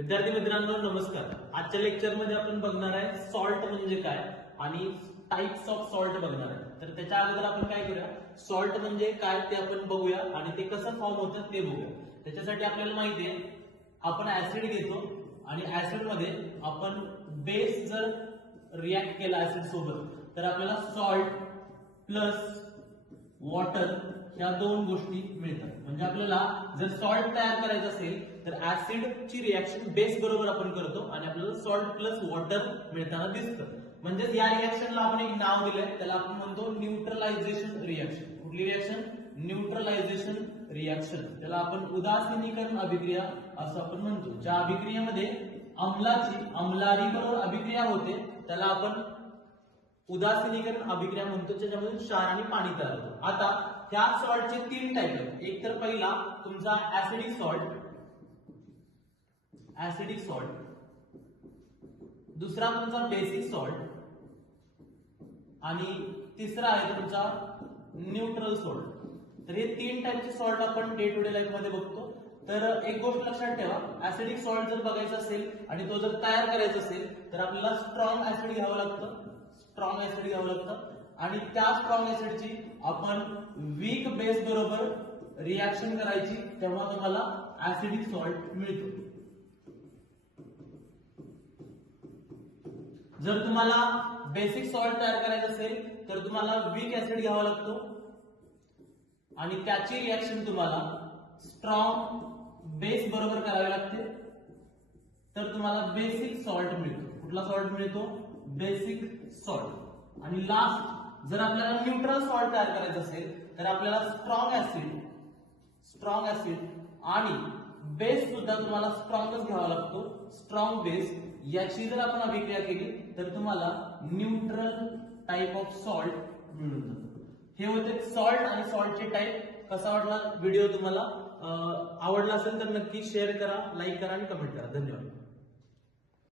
विद्यार्थी मित्रांनो नमस्कार. आजच्या लेक्चरमध्ये आपण बघणार आहे सॉल्ट म्हणजे काय आणि टाइप्स ऑफ सॉल्ट बघणार आहे. तर त्याच्या अगोदर आपण काय करूया? सॉल्ट म्हणजे काय ते आपण बघूया आणि ते कसं फॉर्म होतं ते बघूया. त्याच्यासाठी आपल्याला माहिती आहे आपण ऍसिड घेतो आणि ऍसिडमध्ये आपण बेस जर रिॲक्ट केला ऍसिड सोबत तर आपल्याला सॉल्ट प्लस वॉटर ह्या दोन गोष्टी मिळतात. म्हणजे आपल्याला जर सॉल्ट तयार करायचं असेल तर ऍसिड ची रिॲक्शन बेस बरोबर आपण करतो आणि आपल्याला सॉल्ट प्लस वॉटर मिळताना दिसतं. म्हणजेच या रिॲक्शनला आपण एक नाव दिलंय त्याला आपण म्हणतो न्यूट्रलायझेशन रिॲक्शन कुठली रिॲक्शन न्यूट्रलायझेशन रिॲक्शन त्याला आपण उदासीनीकरण अभिक्रिया असं आपण म्हणतो. ज्या अभिक्रियेमध्ये अंमलाची अंमलारी बरोबर अभिक्रिया होते त्याला आपण उदासीनीकरण अभिक्रिया म्हणतो त्याच्यामधून क्षार आणि पाणी तयार होतो. आता ह्या सॉल्टचे तीन टाईप आहेत. एक तर पहिला तुमचा ऍसिडिक सॉल्ट ऍसिडिक सॉल्ट दुसरा तुमचा बेसिक सॉल्ट आणि तिसरा आहे तुमचा न्यूट्रल सॉल्ट तर हे तीन टाईपचे सॉल्ट आपण डे टू डे लाईफमध्ये बघतो. तर एक गोष्ट लक्षात ठेवा ऍसिडिक सॉल्ट जर बघायचं असेल आणि तो जर तयार करायचा असेल तर आपल्याला स्ट्रॉंग ऍसिड घ्यावं लागतं. स्ट्रॉंग ऍसिड घ्यावं लागतं. आणि त्या स्ट्रॉंग ऍसिडची आपण वीक बेस बरोबर रिॲक्शन करायची तेव्हा तुम्हाला ऍसिडिक सॉल्ट मिळतो. जर तुम्हाला बेसिक सॉल्ट तयार करायचं असेल तर तुम्हाला वीक ऍसिड घ्यावा लागतो. आणि त्याची रिॲक्शन तुम्हाला स्ट्रॉंग बेस बरोबर करावी लागते. तर तुम्हाला बेसिक सॉल्ट मिळतो. कुठला सॉल्ट मिळतो? बेसिक सॉल्ट आणि लास्ट जर आपल्याला न्यूट्रल सॉल्ट तयार करायचं असेल तर आपल्याला स्ट्रॉंग ऍसिड स्ट्रॉंग ऍसिड आणि बेस सुद्धा तुम्हाला स्ट्रॉंगच घ्यावा लागतो. स्ट्रॉंग बेस याची जर आपण अभिक्रिया केली तर तुम्हाला न्यूट्रल टाइप ऑफ सॉल्ट मिळून जातो. हे होते सॉल्ट आणि सॉल्टचे टाईप कसा वाटला व्हिडिओ तुम्हाला? आवडला असेल तर नक्की शेअर करा लाईक करा आणि कमेंट करा. धन्यवाद.